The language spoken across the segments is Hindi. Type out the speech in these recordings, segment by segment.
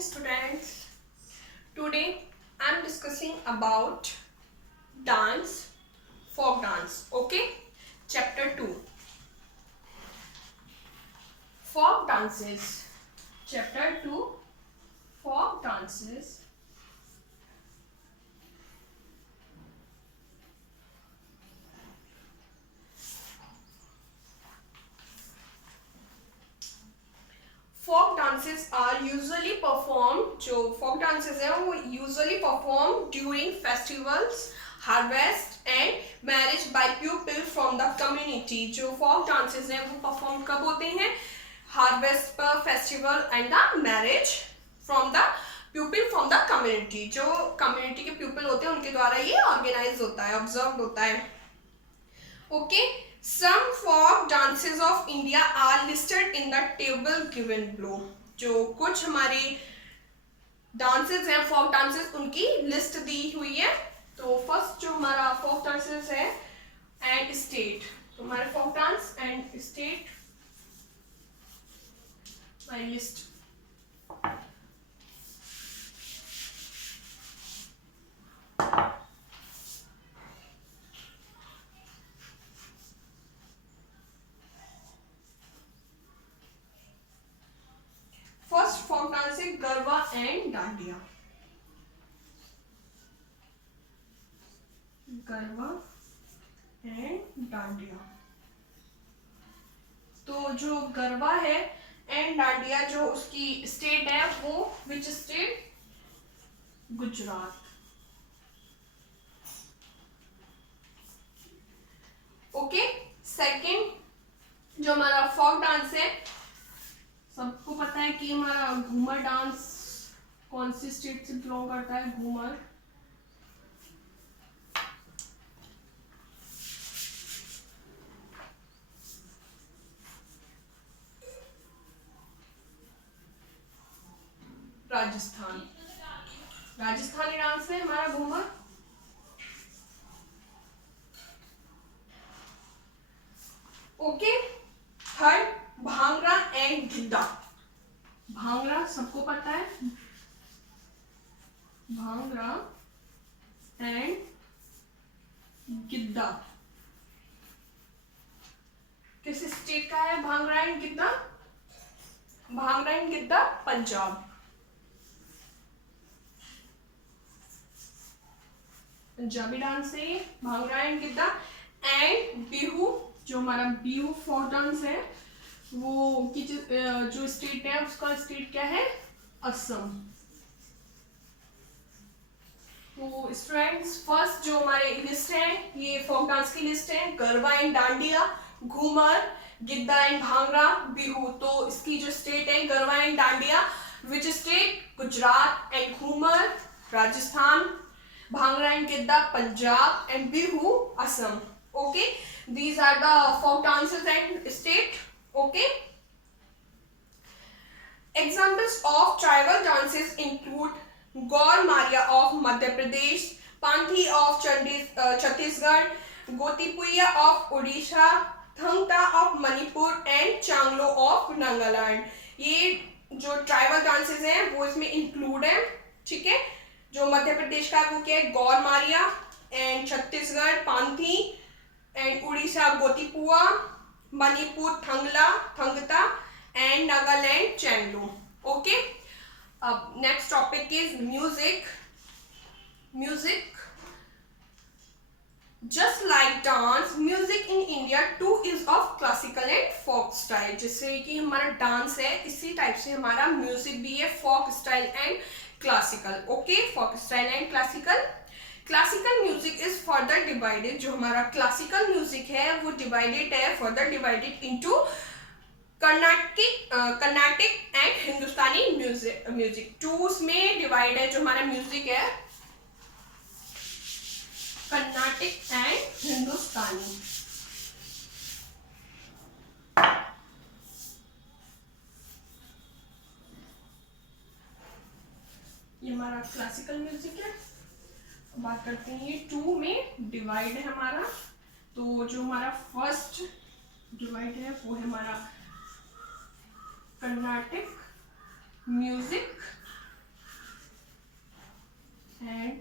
students. Today I am discussing about dance, folk dance. Okay, chapter 2, folk dances. Chapter 2, folk dances. Folk dances are usually perform, जो फोक डांसेस हैं वो usually perform during festivals, harvest and marriage by people from the community. जो फोक डांसेस हैं वो परफॉर्म कब होते हैं? हार्वेस्ट पर, festival and the marriage from the people from the community. जो कम्युनिटी के पीपल होते हैं उनके द्वारा ये ऑर्गेनाइज होता है, ऑब्जर्व होता है. Okay, some folk dances of India are listed in the table given below. जो कुछ हमारे डांसेस हैं, फोक डांसेस, उनकी लिस्ट दी हुई है. तो फर्स्ट जो हमारा फोक डांसेस है एंड स्टेट, तो हमारे folk dance and state my list. First folk dance है गरबा एंड डांडिया. गरबा एंड डांडिया. तो जो गरबा है एंड डांडिया, जो उसकी स्टेट है वो which state? Gujarat. Okay, second जो हमारा फोक डांस है, सबको पता है कि हमारा घूमर डांस कौन सी स्टेट से बिलोंग करता है? घूमर. राजस्थान. राजस्थानी डांस है हमारा Ghoomar. Okay, third bhangra and Giddha. Bhangra सबको पता है, भांगड़ा एंड गिद्दा. किस स्टेट का है bhangra and Giddha? Bhangra and Giddha Punjab. Punjabi dance है ये भांगड़ा एंड गिद्दा. एंड बिहू, जो हमारा बिहू फोक डांस है वो की जो स्टेट है उसका स्टेट क्या है? असम. तो स्टूडेंट्स, फर्स्ट जो हमारे लिस्ट है ये फोक डांस की लिस्ट है. Garba and dandiya, Ghoomar, Giddha and bhangra, Bihu. तो इसकी जो स्टेट है garba and dandiya, which state? Gujarat. And Ghoomar Rajasthan, bhangra and Giddha Punjab, and Bihu Assam. Okay, these are the folk dances and state. Okay, examples of tribal dances include Gaur Maria of Madhya Pradesh, Panthi of Chhattisgarh, Gotipuya of Odisha, Thangta of Manipur and Changlo of Nagaland. ये जो ट्राइबल डांसेस हैं वो इसमें इंक्लूड है. ठीक है, जो मध्य प्रदेश का वो क्या है? Gaur Maria. And Chhattisgarh Panthi, and Orissa Gotipua, Manipur Thangta, and Nagaland Changlo. Okay, अब next topic is music. Music, just like dance, music in India too is of classical and folk style. जैसे कि हमारा डांस है इसी टाइप से हमारा म्यूजिक भी है, folk style and classical. Okay, folk style and classical. Classical music is further divided, जो हमारा क्लासिकल म्यूजिक है वो डिवाइडेड है, further divided into Carnatic and Hindustani music. Two में डिवाइड है जो हमारा म्यूजिक है, कर्नाटिक एंड हिंदुस्तानी. ये हमारा क्लासिकल म्यूजिक है. बात करते हैं ये टू में डिवाइड है हमारा. तो जो हमारा फर्स्ट डिवाइड है वो है हमारा कर्नाटिक म्यूजिक एंड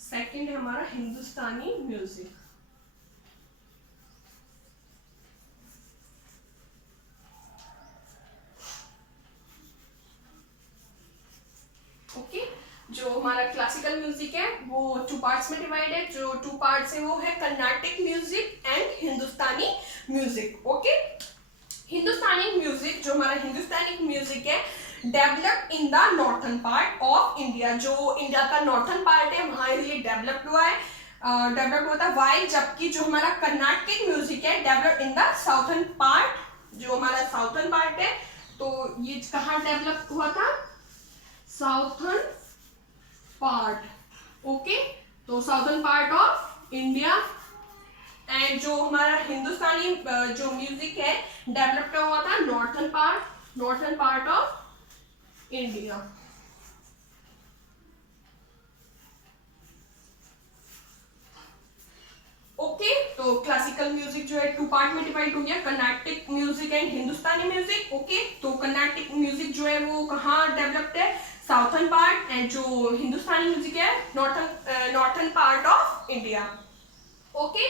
सेकंड है हमारा हिंदुस्तानी म्यूजिक। ओके, जो हमारा क्लासिकल म्यूजिक है वो 2 पार्ट्स में डिवाइड है। जो 2 पार्ट्स है वो है Carnatic music and Hindustani music. Okay, Hindustani music, जो हमारा हिंदुस्तानी म्यूजिक है, develop in the northern part of India. जो इंडिया का नॉर्थन पार्ट है वहां ये डेवलप हुआ है, डेवलप होता है वाई, जबकि जो हमारा कर्नाटिक म्यूजिक है develop in the southern part, जो हमारा साउथर्न पार्ट है। तो ये कहाँ डेवलप हुआ था? Southern part. ओके, तो southern part of India. And जो हमारा हिंदुस्तानी जो म्यूजिक है डेवलप हुआ था northern part of India. Okay, तो क्लासिकल म्यूजिक जो है 2 पार्ट में डिवाइड हो गया, Carnatic music and Hindustani music. Okay, तो कर्नाटिक म्यूजिक जो है वो कहाँ डेवलप्ड है? Southern part. एंड जो हिंदुस्तानी म्यूजिक है northern part of India. Okay,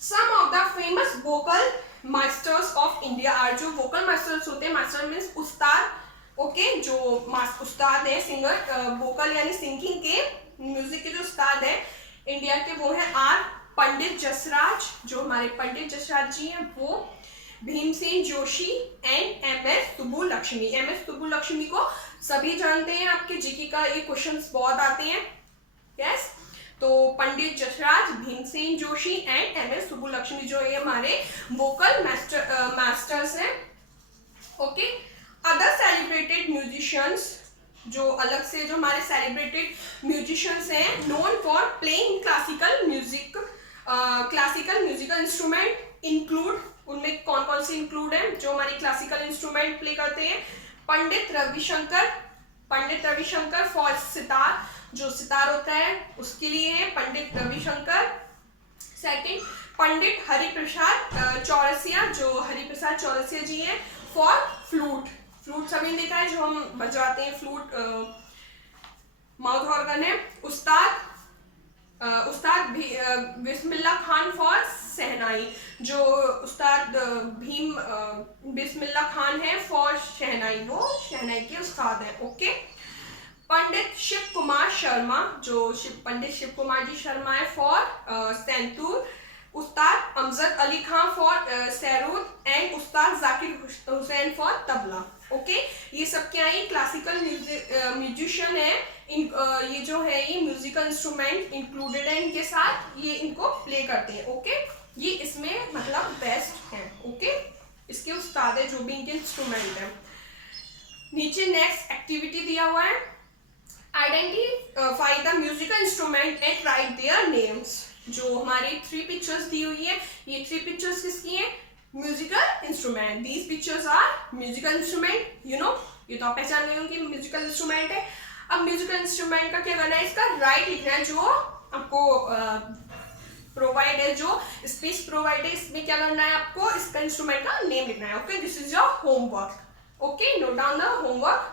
some of the famous vocal masters of India are, जो वोकल मास्टर्स होते हैं, मास्टर मीन्स उस्ताद। ओके, जो उस्ताद है सिंगर, वोकल यानी सिंगिंग के, म्यूजिक के जो उस्ताद है इंडिया के, वो है आर पंडित जसराज। जो हमारे पंडित जसराज जी हैं वो Bhimsen Joshi and MS Subbulakshmi. MS Subbulakshmi को सभी जानते हैं, आपके जीके का ये क्वेश्चंस बहुत आते हैं। यस, तो पंडित जसराज, भीमसेन जोशी एंड एमएस सुब्बुलक्ष्मी जो ये हमारे वोकल मास्टर्स हैं। ओके, अदर सेलिब्रेटेड म्यूजिशियंस, जो अलग से जो हमारे सेलिब्रेटेड म्यूजिशियंस हैं, known for playing classical music, classical musical instrument include, उनमें कौन कौन से इंक्लूड हैं जो हमारी क्लासिकल इंस्ट्रूमेंट प्ले करते हैं? पंडित रविशंकर फॉर सितार, जो सितार होता है उसके लिए है पंडित रविशंकर। सेकंड, पंडित हरिप्रसाद चौरसिया, जो हरिप्रसाद चौरसिया जी हैं, फॉर फ्लूट। फ्लूट सभी ने देखा है, जो हम बजाते हैं फ्लूट, माउथ ऑर्गन है। उस्ताद बिस्मिल्लाह खान फॉर शहनाई, जो उस्ताद भीम बिस्मिल्लाह खान है फॉर शहनाई, वो शहनाई के उस्ताद हैं। ओके, पंडित शिव कुमार शर्मा, जो पंडित शिव कुमार जी शर्मा है for सेंतूर। Ustad Amjad Ali Khan for सैरूद and Ustad Zakir Hussain for tabla. Okay, ये सब क्या है? क्लासिकल म्यूजिशियन है। ये जो है ये म्यूजिकल इंस्ट्रूमेंट इंक्लूडेड है इनके साथ, ये इनको प्ले करते हैं। ओके, ये इसमें मतलब बेस्ट है। ओके, इसके उस्ताद है जो भी इनके इंस्ट्रूमेंट है। नीचे नेक्स्ट एक्टिविटी दिया हुआ है, identify the musical instrument and right their names. जो हमारी 3 पिक्चर्स दी हुई है, ये 3 पिक्चर्स किसकी हैं? Musical instrument. These pictures are musical instrument, you know, ये तो आप पहचान गए होंगे म्यूजिकल इंस्ट्रूमेंट है। अब म्यूजिकल इंस्ट्रूमेंट का क्या करना है? इसका राइट लिखना है, जो आपको प्रोवाइड है, जो स्पेस प्रोवाइड है, इसमें क्या करना है? आपको इसका इंस्ट्रूमेंट का नेम लिखना है। Okay, this is your homework. Okay, note down the homework,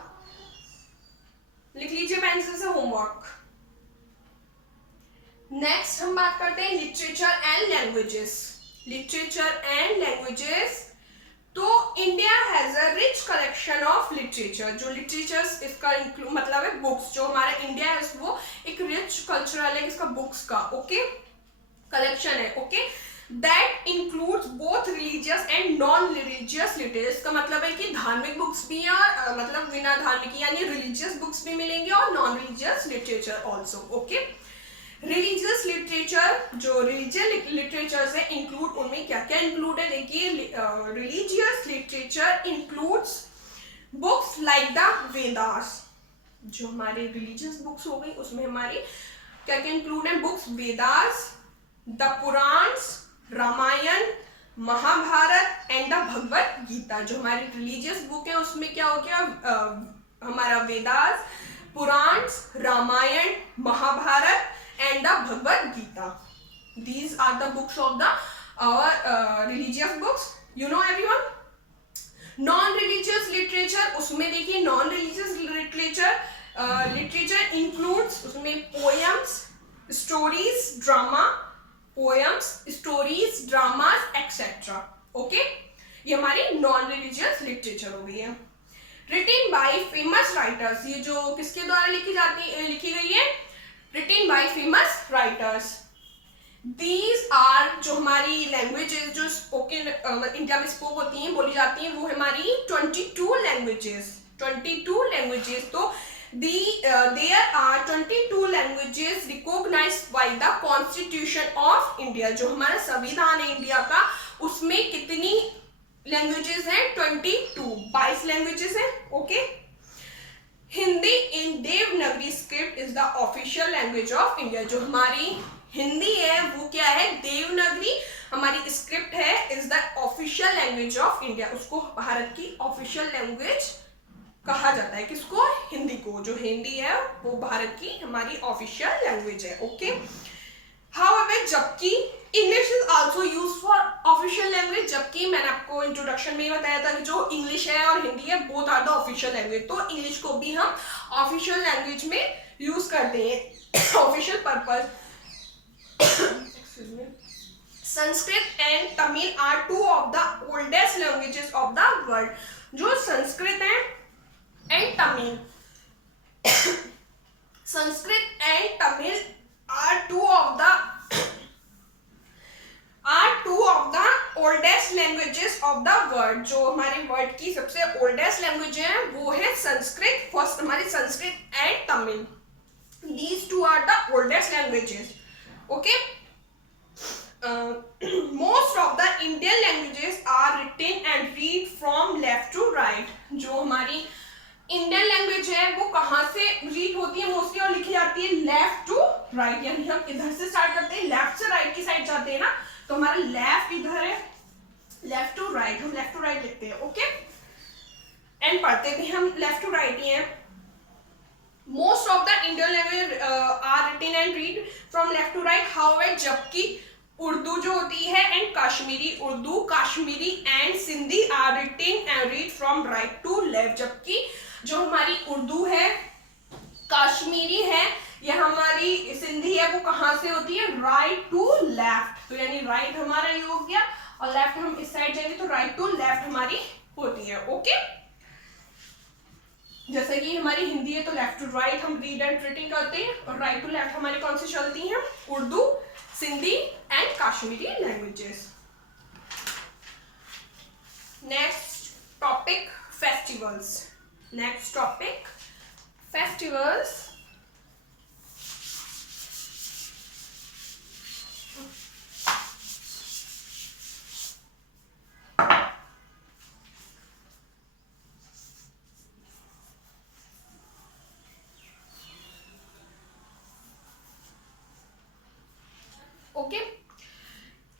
लिख लीजिए पेंसिल से होमवर्क। नेक्स्ट हम बात करते हैं literature and languages. Literature and languages, तो India has a rich collection of literature. जो लिटरेचर्स इसका मतलब है बुक्स, जो हमारा इंडिया है वो एक रिच कल्चरल है इसका बुक्स का। ओके, कलेक्शन है। Okay, that includes both religious and non religious literature. का मतलब है कि धार्मिक बुक्स भी हैं और मतलब बिना धार्मिक यानी रिलीजियस बुक्स भी मिलेंगे और non religious literature also. Okay, religious literature, जो रिलीजियस लिटरेचर्स है इंक्लूड, उनमें क्या क्या इंक्लूड है? देखिए, religious literature includes books like the Vedas. जो हमारे रिलीजियस बुक्स हो गई उसमें हमारी क्या क्या इंक्लूड है? Books Vedas, the Puranas, Ramayana, Mahabharata and the Bhagavad Gita. जो हमारी रिलीजियस बुक है उसमें क्या हो गया? हमारा Vedas, Puranas, Ramayana, Mahabharat and the Bhagavad Gita. These are the books of the our religious books. You know everyone. Non-religious literature, उसमें देखिए non-religious literature लिटरेचर इंक्लूड्स, उसमें poems, stories, drama, poems, stories, dramas etcetera. Okay, ये हमारी नॉन रिलीजियस लिटरेचर हो गई है. रिटन बाय फेमस राइटर्स, ये जो किसके द्वारा लिखी गई है? Written by famous writers. These are जो हमारी लैंग्वेजेस जो स्पोकन इंडिया में स्पोक होती हैं, बोली जाती हैं, वो हमारी 22 लैंग्वेजेस. तो there are 22 languages recognized by the Constitution of India. जो हमारा संविधान है इंडिया का, उसमें कितनी लैंग्वेजेस हैं? 22 लैंग्वेजेस हैं. Okay. Hindi in Devanagari script is the official language of India. जो हमारी हिंदी है वो क्या है? देवनागरी हमारी स्क्रिप्ट है, is the official language of India. उसको भारत की ऑफिशियल लैंग्वेज कहा जाता है. किसको? हिंदी को. जो हिंदी है वो भारत की हमारी ऑफिशियल लैंग्वेज है. ओके. हाउएवर, जबकि English is also used for official language. जबकि मैंने आपको इंट्रोडक्शन में ही बताया था कि जो इंग्लिश है और हिंदी है both are the official language. तो इंग्लिश को भी हम ऑफिशियल लैंग्वेज में यूज करते हैं official purpose. Sanskrit and Tamil are two of the oldest languages of the world. जो संस्कृत है and Tamil, Sanskrit and Tamil are two of the oldest languages of the world. जो हमारे वर्ल्ड की सबसे ओल्डेस्ट लैंग्वेज है वो है संस्कृत. फर्स्ट हमारी Sanskrit and Tamil. These two are the oldest languages. Okay. Most of the Indian languages are written and read from left to right. जो हमारी इंडियन लैंग्वेज है वो कहाँ से रीड होती है मोस्टली और लिखी जाती है? Left to right. यानी हम इधर से स्टार्ट करते हैं, लेफ्ट से राइट की साइड जाते हैं ना, तो हमारा लेफ्ट इधर है, लेफ्ट टू राइट, हम लेफ्ट टू राइट लिखते हैं. ओके. एंड पढ़ते भी हम लेफ्ट टू राइट ही हैं. Most of the Indian language are written and read from left to right. However, जबकि उर्दू जो होती है and Kashmiri, Urdu, Kashmiri and Sindhi are written and read from right to left. जबकि जो हमारी उर्दू है, काश्मीरी है या हमारी सिंधी है वो कहाँ से होती है? Right to left. तो यानी राइट हमारा ये हो गया और लेफ्ट हम इस साइड जाएंगे तो राइट टू लेफ्ट हमारी होती है. ओके. जैसे कि हमारी हिंदी है तो लेफ्ट टू राइट हम रीड एंड राइटिंग करते हैं, और राइट टू लेफ्ट हमारी कौन सी चलती हैं? Urdu, Sindhi and Kashmiri languages. Next topic, festivals. Next topic, festivals. Okay.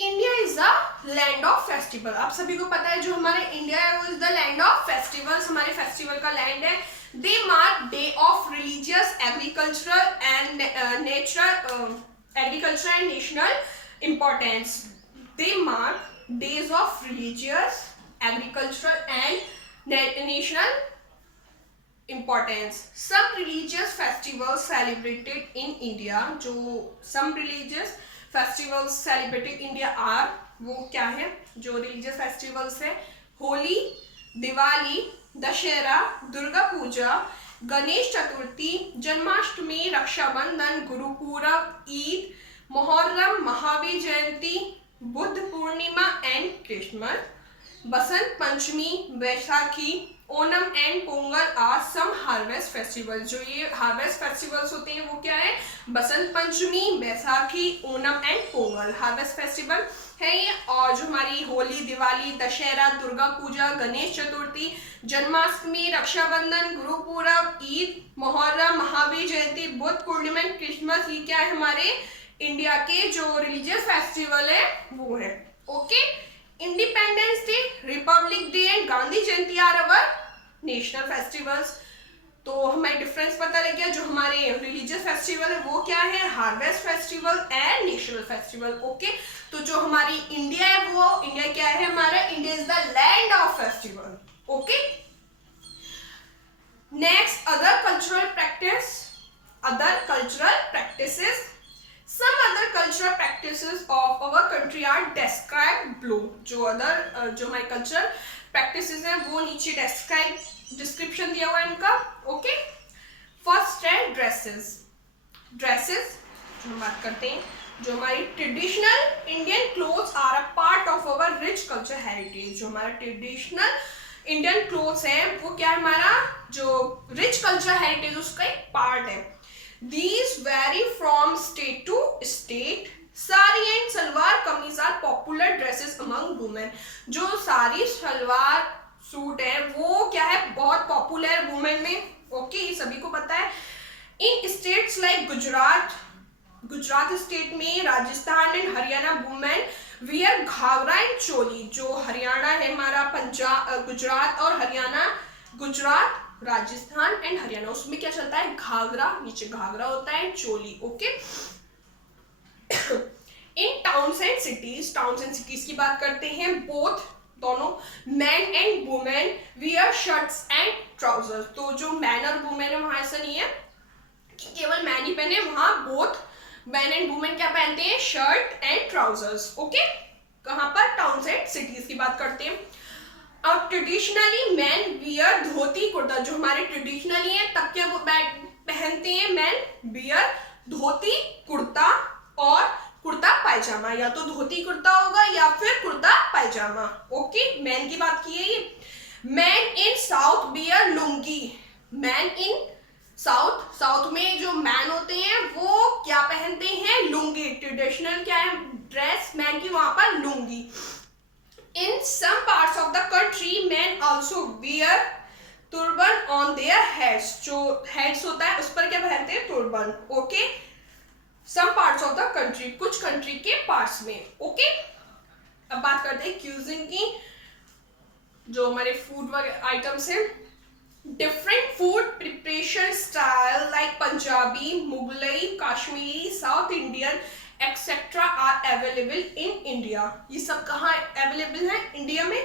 India is the land of festival. आप सभी को पता है जो हमारे इंडिया है वो is the land of festivals. हमारे फेस्टिवल का लैंड है. They mark day of religious, agricultural and national importance. They mark days of religious, agricultural and national importance. Some religious festivals celebrated in India. जो some religious festivals celebrated India are, वो क्या है? जो रिलीजियस फेस्टिवल्स है, Holi, Diwali, Dussehra, Durga Puja, Ganesh Chaturthi, Janmashtami, Rakshabandhan, Gurpurab, Eid, Muharram, Mahavir Jayanti, Buddha Purnima and Christmas, Basant Panchami, Baisakhi, Onam and Pongal are some harvest festival. जो ये हार्वेस्ट फेस्टिवल्स होते हैं वो क्या है? Basant Panchami, Baisakhi, Onam and Pongal harvest festival है ये. और जो हमारी होली, दिवाली, दशहरा, दुर्गा पूजा, गणेश चतुर्थी, जन्माष्टमी, रक्षाबंधन, गुरुपूरब, ईद, मुहर्रम, महावीर जयंती, बुद्ध पूर्णिमा, क्रिसमस, ये क्या है? हमारे इंडिया के जो रिलीजियस फेस्टिवल है वो है. Okay. Independence day, republic day and Gandhi Jayanti are our national festivals. तो हमें डिफरेंस पता लग गया. जो हमारे रिलीजियस फेस्टिवल है वो क्या है? Harvest festival and national festival. Okay. तो जो हमारी इंडिया है वो इंडिया क्या है? हमारा India is the land of festival. Okay. Next, other cultural practice practice other cultural practices. Some other cultural practices of our country are described below. जो हमारे cultural practices हैं वो नीचे description दिया हुआ है इनका. Okay. First है dresses. Dresses जो हम बात करते हैं, जो हमारी traditional Indian clothes are a part of our rich culture heritage. जो हमारा ट्रेडिशनल इंडियन क्लोथ्स है वो क्या है, हमारा जो रिच कल्चर हेरिटेज उसका एक पार्ट है. These vary from state to state. Sari and salwar kameez are popular dresses among women. जो साड़ी सलवार सूट है वो क्या है, बहुत पॉपुलर वुमेन में. ओके, सभी को पता है. In states like Gujarat state में, Rajasthan and Haryana women wear ghagra and choli. जो हरियाणा है हमारा, पंजाब, गुजरात और हरियाणा, गुजरात, राजस्थान एंड हरियाणा, उसमें क्या चलता है, घाघरा, नीचे घाघरा होता है, choli. Okay. In towns and cities की बात करते हैं, बोथ दोनों man and women wear shirts and trousers. तो जो मैन और वुमेन है वहां ऐसा नहीं है कि केवल मैन ही पहने, वहां बोथ मैन एंड वुमेन क्या पहनते हैं, शर्ट एंड ट्राउजर्स. ओके. कहां पर, टाउन्स एंड सिटीज की बात करते हैं. अब traditionally man wear dhoti kurta. जो हमारे ट्रेडिशनली है तब क्या पहनते हैं, मैन वियर धोती कुर्ता और कुर्ता पायजामा. या तो धोती कुर्ता होगा या फिर कुर्ता पायजामा. ओके, मैन की बात की है ये. Man in south wear lungi. Man in south में जो मैन होते हैं वो क्या पहनते हैं, लुंगी. ट्रेडिशनल क्या है ड्रेस मैन की, वहां पर lungi. In some parts of the country man also wear turban on their heads. जो हेड्स होता है उस पर क्या पहनते हैं, turban. Okay. Some parts of the country, कुछ कंट्री के पार्ट्स में. ओके. अब बात करते हैं क्यूजिन की. जो हमारे फूड आइटम्स हैं, different food preparation style like Punjabi, Mughlai, Kashmiri, South Indian etc. are available in India. ये सब कहाँ available है, इंडिया में.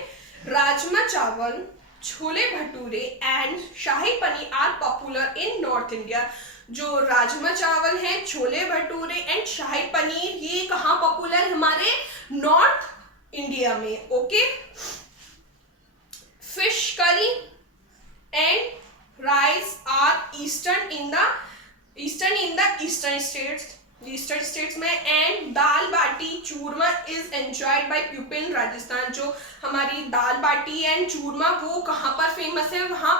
Rajma chawal, chole bhature and shahi paneer are popular in North India. जो राजमा चावल है, छोले भटूरे एंड शाही पनीर, ये कहाँ पॉपुलर, हमारे नॉर्थ इंडिया में. Okay. Fish curry and rice are eastern in the eastern states में. and dal bati churma is enjoyed by people in Rajasthan. जो हमारी दाल बाटी एंड चूरमा वो कहाँ पर फेमस है, वहाँ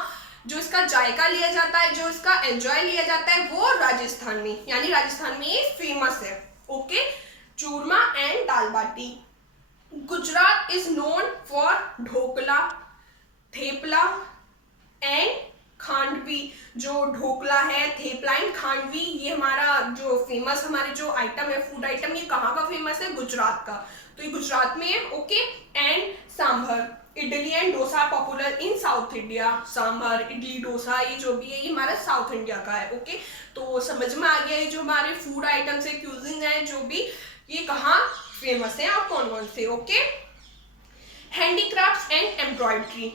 जो इसका जायका लिया जाता है, जो इसका एंजॉय लिया जाता है वो राजस्थान में, यानी राजस्थान में ये फेमस है. Okay. Churma and dal bati. Gujarat is known for dhokla, thepla and khandvi. जो ढोकला है, थेपला एंड खांडवी, ये हमारा जो फेमस हमारे जो आइटम है, फूड आइटम, ये कहाँ का फेमस है, गुजरात का. तो ये गुजरात में है. Okay. And sambar, idli and dosa popular in south India. Sambar, idli, dosa ये जो भी है ये हमारा साउथ इंडिया का है. ओके. तो समझ में आ गया ये जो हमारे फूड आइटम्स है, क्यूजिन है, जो भी ये कहाँ फेमस है और कौन कौन से. Okay. Handicraft and embroidery.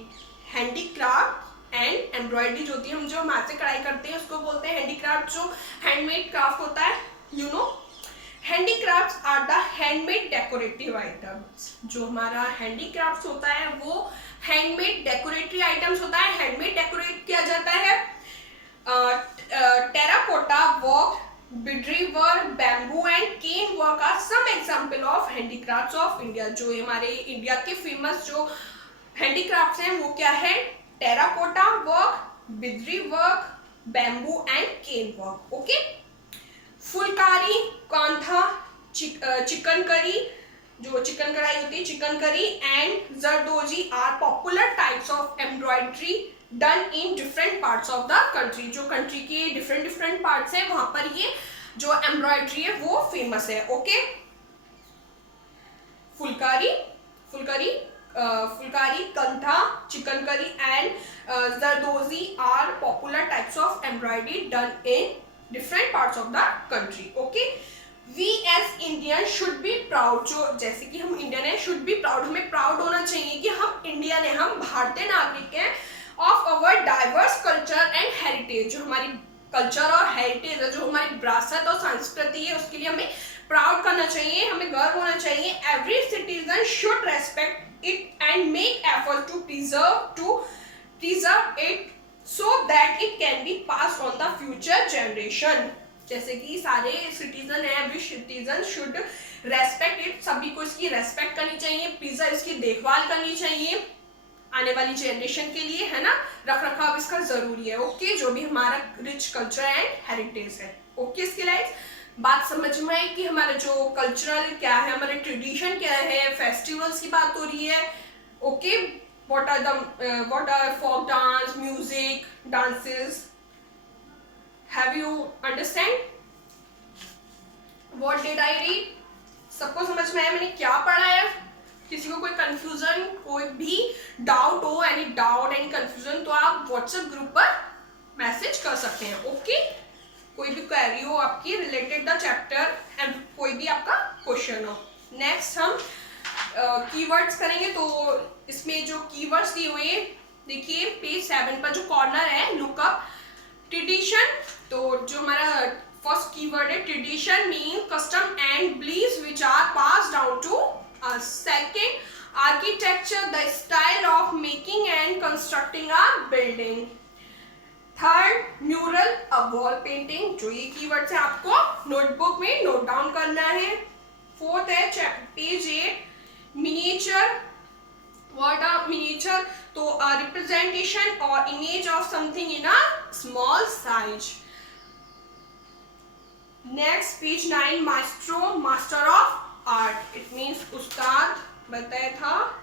Handicraft and embroidery जो होती है, हम जो हाथ से कढ़ाई करते हैं उसको बोलते हैं हैंडीक्राफ्ट. जो हैंडमेड क्राफ्ट होता है, you know. Handicrafts are the handmade decorative items. जो हमारा हैंडीक्राफ्ट्स होता है वो हैंडमेड डेकोरेटिव आइटम्स होता है. हैंडमेड डेकोरेट किया जाता है. Terracotta work, Bidri work, bamboo and cane work are some example of handicrafts of India. जो हमारे इंडिया के फेमस जो हैंडीक्राफ्ट्स हैं वो क्या है, terracotta work, Bidri work, bamboo and cane work. Okay. Phulkari, kantha, chikankari, जो चिकन कढ़ाई होती है, chikankari and zardozi are popular types of embroidery done in different parts of the country. जो कंट्री के डिफरेंट पार्ट्स है वहां पर ये जो एम्ब्रॉयडरी है वो फेमस है. Okay. Phulkari, kantha, chikankari and zardozi are popular types of embroidery done in different parts of the country. Okay. We as Indian should be proud. जो जैसे कि हम इंडियन है, शुड बी प्राउड, हमें प्राउड होना चाहिए कि हम इंडियन है, हम भारतीय नागरिक हैं, of our diverse culture and heritage. जो हमारी कल्चर और हेरिटेज है, जो हमारी विरासत और संस्कृति है, उसके लिए हमें प्राउड करना चाहिए, हमें गर्व होना चाहिए. Every citizen should respect it and make effort to preserve it so that it can be pass on the future generation. जैसे कि सारे सिटीजन है, every citizen should respect it, सभी को इसकी रेस्पेक्ट करनी चाहिए, प्रिजर्व इसकी देखभाल करनी चाहिए आने वाली जनरेशन के लिए, है ना. रख रखाव इसका जरूरी है. ओके, जो भी हमारा रिच कल्चर एंड हेरिटेज है. ओके, इसके लाइक बात समझ में आई कि हमारा जो कल्चरल क्या है, हमारे ट्रेडिशन क्या है, फेस्टिवल्स की बात हो रही है. Okay, what are folk dance, music, dances. Have you understand what did I read? सबको समझ में आया मैंने क्या पढ़ा है? किसी को कोई कंफ्यूजन, कोई भी डाउट हो, एनी डाउट, एनी कंफ्यूजन, तो आप व्हाट्सएप ग्रुप पर मैसेज कर सकते हैं. ओके, कोई भी क्वेरी हो आपकी रिलेटेड द चैप्टर एंड कोई भी आपका क्वेश्चन हो. नेक्स्ट हम कीवर्ड्स करेंगे. तो इसमें जो कीवर्ड्स दिए हुए हैं, देखिए पेज 7 पर जो कॉर्नर है, लुकअप ट्रेडिशन. तो जो हमारा फर्स्ट कीवर्ड है tradition, mean custom and believes which are passed down to us. Second, architecture, the style of making and constructing a building. Third, mural, a wall painting. जो ये कीवर्ड्स है आपको नोटबुक में नोट डाउन करना है. फोर्थ है page 8, miniature. What are miniature? तो रिप्रेजेंटेशन और image of something in a small size. Next page 9, maestro, master of art. It means उस्ताद बताया था.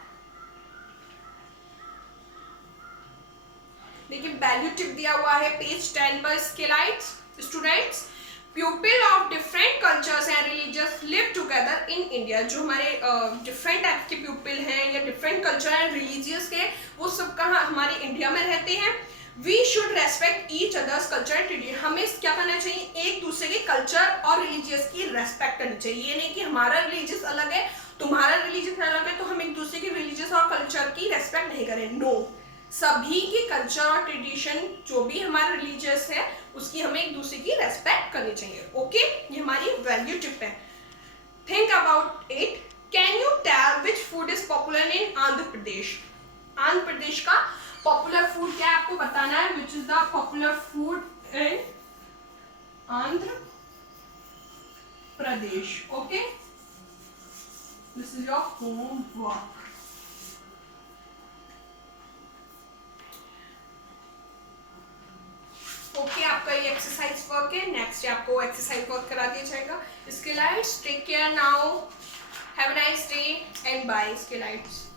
देखिए वैल्यू टिप दिया हुआ है पेज 10 पर. स्केलाइट्स, students, people of different cultures and religious live together in India. जो हमारे डिफरेंट टाइप के पीपल हैं या डिफरेंट कल्चर एंड रिलीजियस के, वो सब कहाँ हमारे इंडिया में रहते हैं. We should respect each others culture and tradition. हमें क्या करना चाहिए, एक दूसरे के कल्चर और रिलीजियस की रेस्पेक्ट करनी चाहिए. ये नहीं कि हमारा रिलीजियस अलग है, तुम्हारा रिलीजियस अलग है, तो हम एक दूसरे के रिलीजियस और कल्चर की रेस्पेक्ट नहीं करें. नो, सभी के कल्चर और ट्रेडिशन, जो भी हमारा रिलीजियस है, उसकी हमें एक दूसरे की रेस्पेक्ट करनी चाहिए. ओके, ये हमारी वैल्यू टिप है. Think about it. Can you tell which food is popular in Andhra Pradesh? Andhra Pradesh का पॉपुलर फूड क्या है आपको बताना है. Which is the popular food in Andhra Pradesh. Okay, this is your homework. Okay, आपका ये एक्सरसाइज वर्क है. नेक्स्ट आपको एक्सरसाइज वर्क करा दिया जाएगा. इसके lights, take care now, have a nice day and bye. इसके लाइट्स.